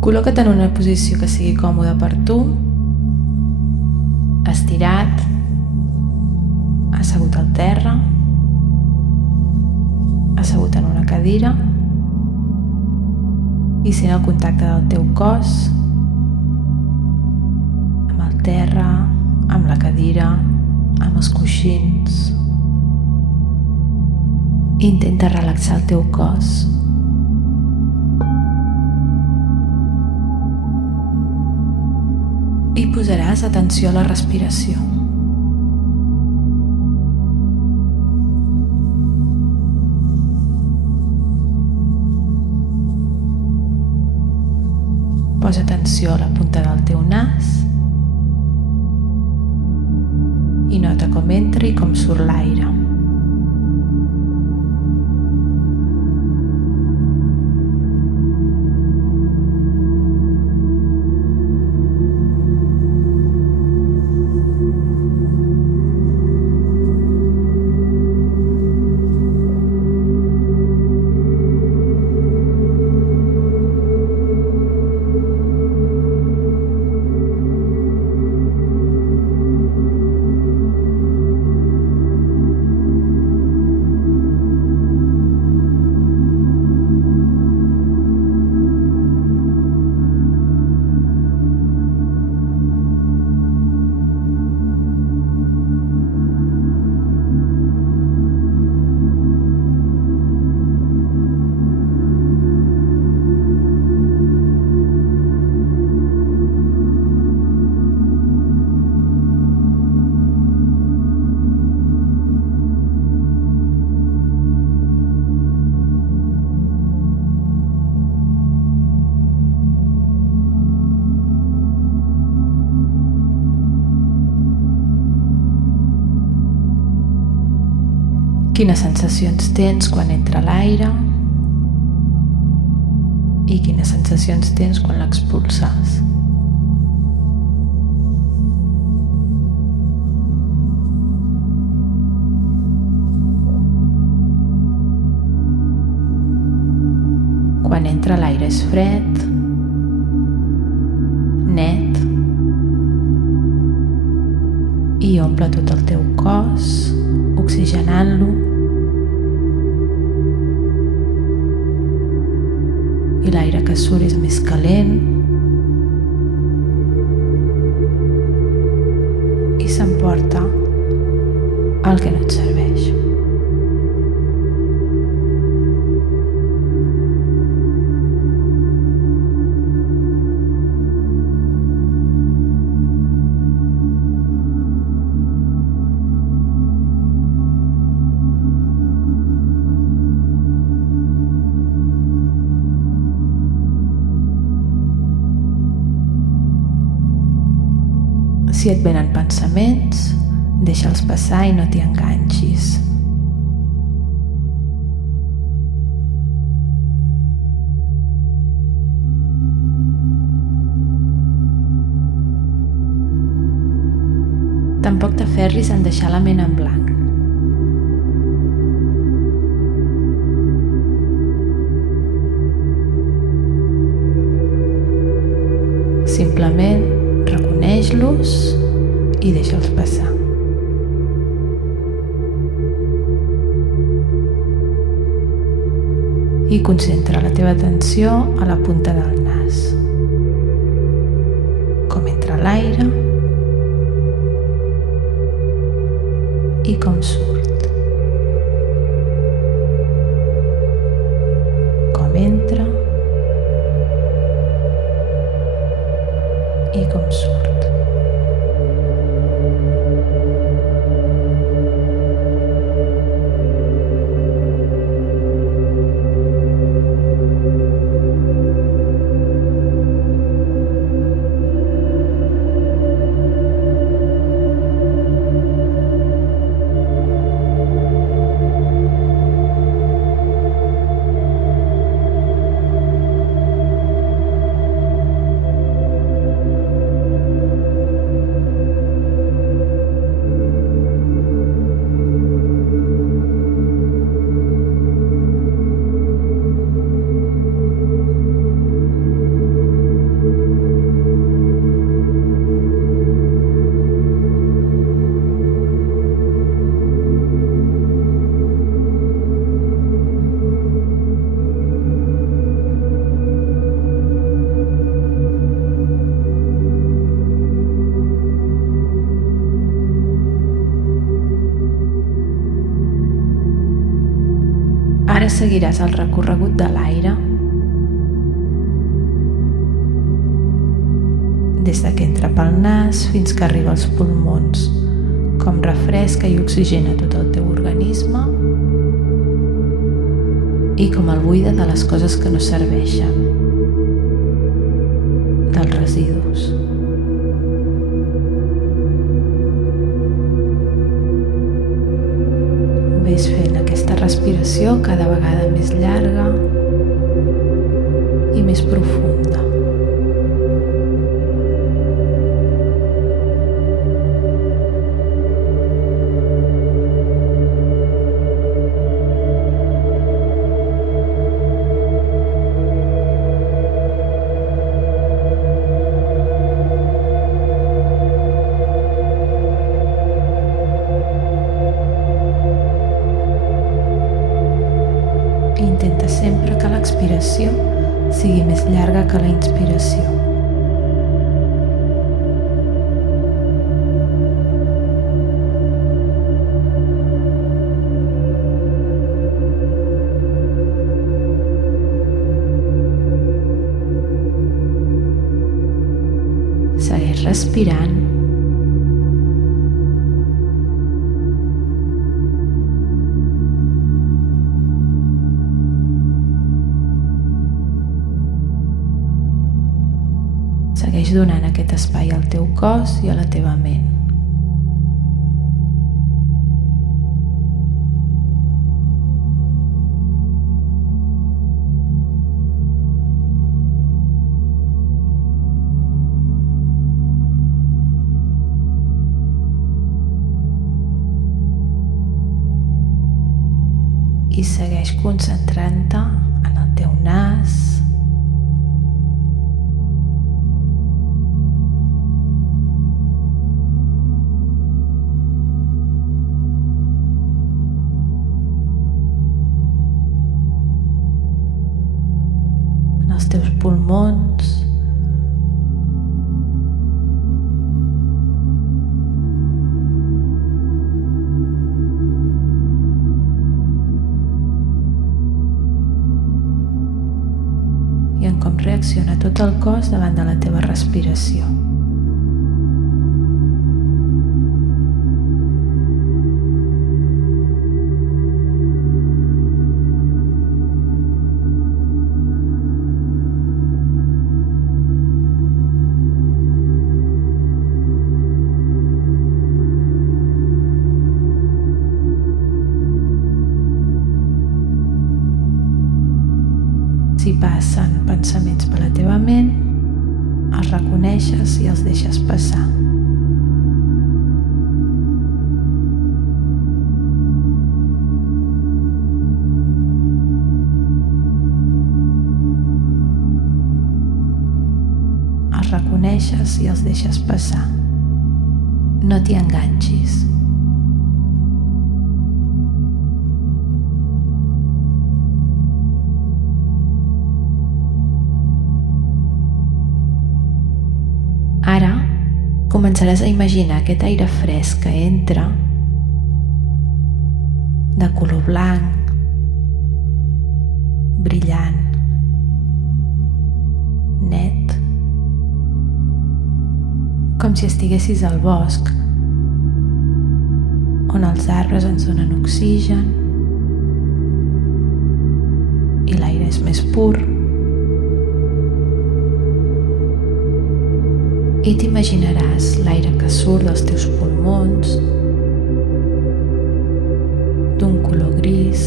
Col·loca't en una posició que sigui còmoda per tu, estirat, assegut al terra, assegut en una cadira i sent el contacte del teu cos amb el terra, amb la cadira, amb els coixins. Intenta relaxar el teu cos. I posaràs atenció a la respiració. Posa atenció a la punta del teu nas i nota com entra i com surt l'aire. Quines sensacions tens quan entra l'aire i quines sensacions tens quan l'expulses. Quan entra l'aire és fred, net i omple tot el teu cos, oxigenant-lo. I l'aire que surt és més calent i s'emporta el que no et serveix. Si et venen pensaments, deixa'ls passar i no t'hi enganxis. Tampoc t'aferris en deixar la ment en blanc. Simplement reconeix-los i deixa'ls passar. I concentra la teva atenció a la punta del nas. Com entra l'aire i com surt. Com entra i com surt. seguiràs el recorregut de l'aire des de que entra pel nas fins que arriba als pulmons, com refresca i oxigena tot el teu organisme i com el buida de les coses que no serveixen, dels residus. Ves fent aquesta respiració cada vegada més llarga i més profunda. Intenta sempre que l'expiració sigui més llarga que la inspiració. Segueix respirant. Segueix donant aquest espai al teu cos i a la teva ment. I segueix concentrant-te en el teu nas, els teus pulmons, i en com reacciona tot el cos davant de la teva respiració. Si passen pensaments per la teva ment, els reconeixes i els deixes passar. Els reconeixes i els deixes passar. No t'hi enganxis. Ara començaràs a imaginar aquest aire fresc que entra, de color blanc, brillant, net, com si estiguessis al bosc, on els arbres ens donen oxigen i l'aire és més pur. I t'imaginaràs l'aire que surt dels teus pulmons d'un color gris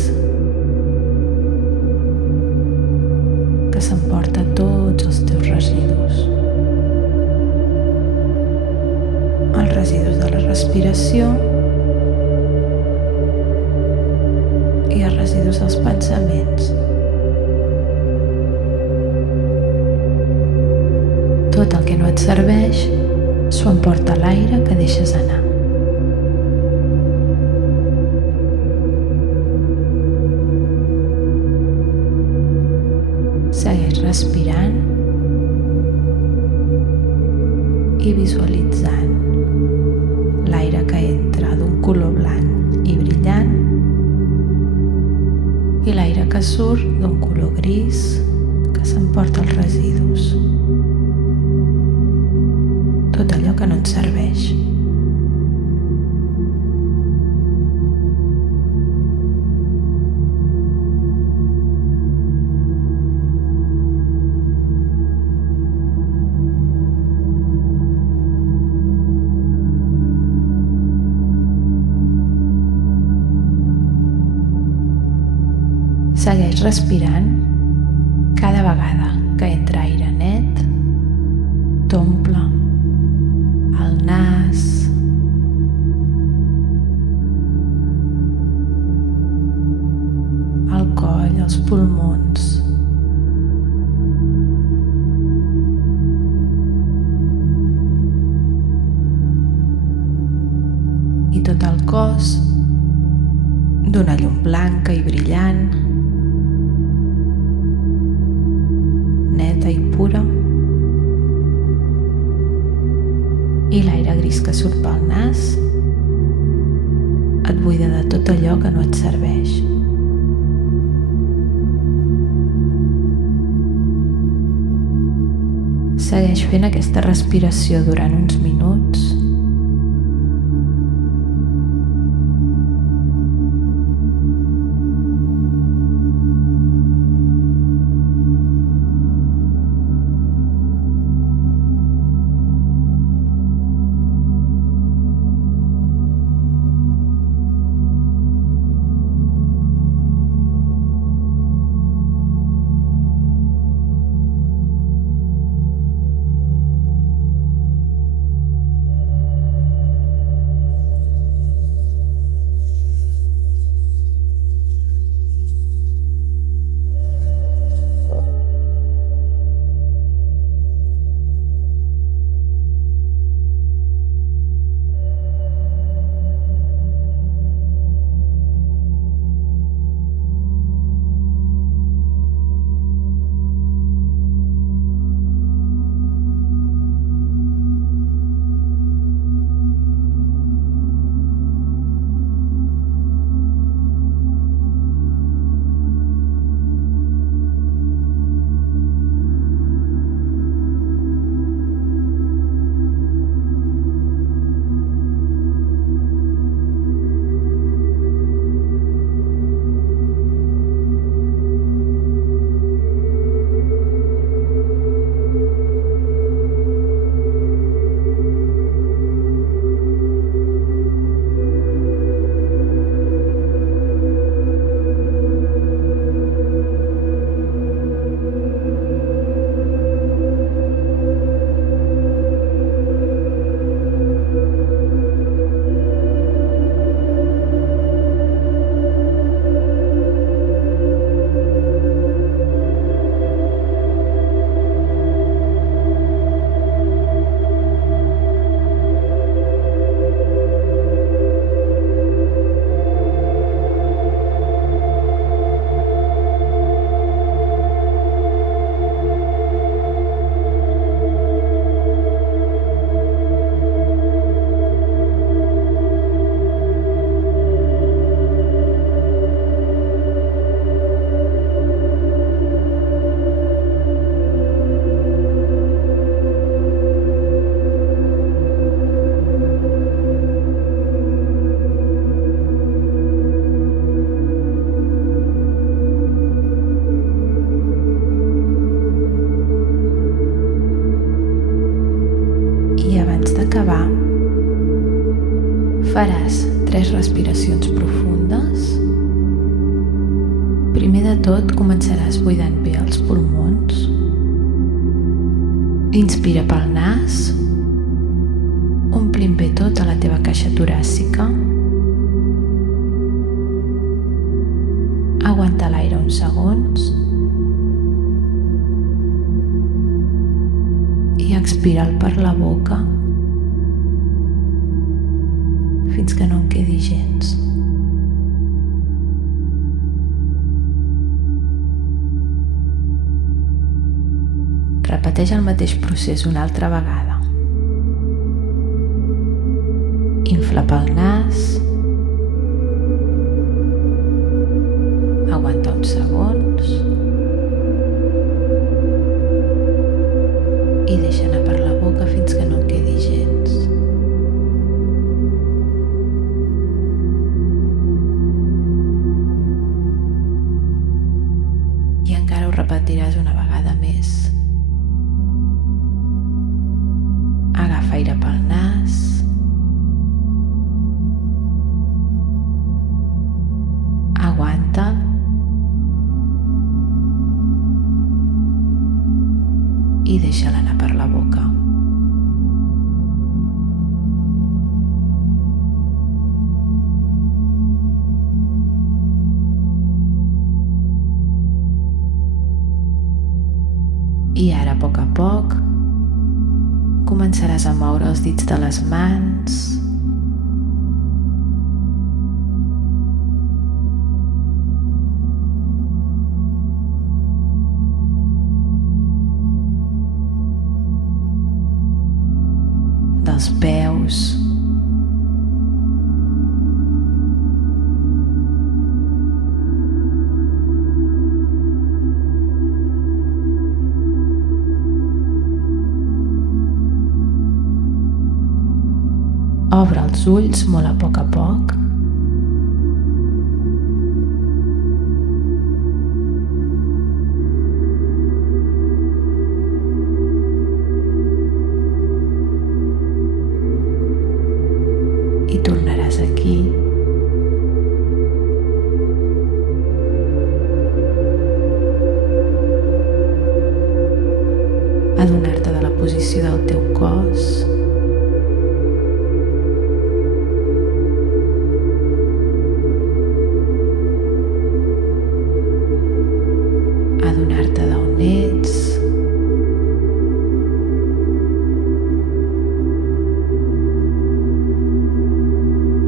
que s'emporta tots els teus residus. Els residus de la respiració i els residus dels pensaments. Tot el que no et serveix s'ho emporta l'aire que deixes anar. Segueix respirant i visualitzant l'aire que entra d'un color blanc i brillant i l'aire que surt d'un color gris que s'emporta els residus. Tot allò que no ens serveix. Segueix respirant cada vegada que entra aire net, t'omple el nas, el coll, els pulmons. I tot el cos d'una llum blanca i brillant, neta i pura, i l'aire gris que surt pel nas et buida de tot allò que no et serveix. Segueix fent aquesta respiració durant uns minuts. D'acabar, faràs 3 respiracions profundes. Primer de tot, començaràs buidant bé els pulmons. Inspira pel nas, omplint bé tota la teva caixa toràcica. Aguanta l'aire uns segons i expira'l per la boca fins que no en quedi gens. Repeteix el mateix procés una altra vegada. Infla pel nas, aguanta un segon i deixa anar per la boca fins que no en quedi gens. I encara ho repetiràs una vegada més. Agafa aire pel nas. Aguanta. I deixa-la anar per la boca. I ara, a poc, començaràs a moure els dits de les mans, dels peus, obre els ulls molt a poc, i tornaràs aquí a adonar-te de la posició del teu cos, adonar-te d'on ets,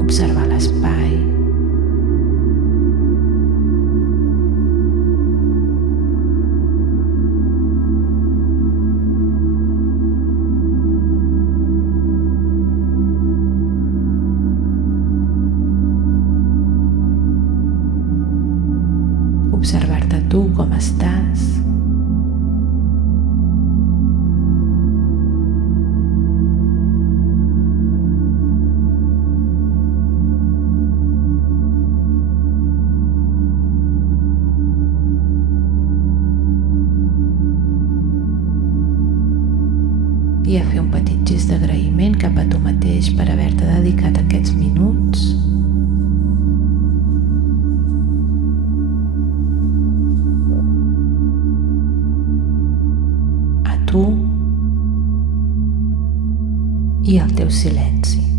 observar l'espai, observar-te tu com estàs, i a fer un petit gest d'agraïment cap a tu mateix per haver-te dedicat aquests minuts a tu i al teu silenci.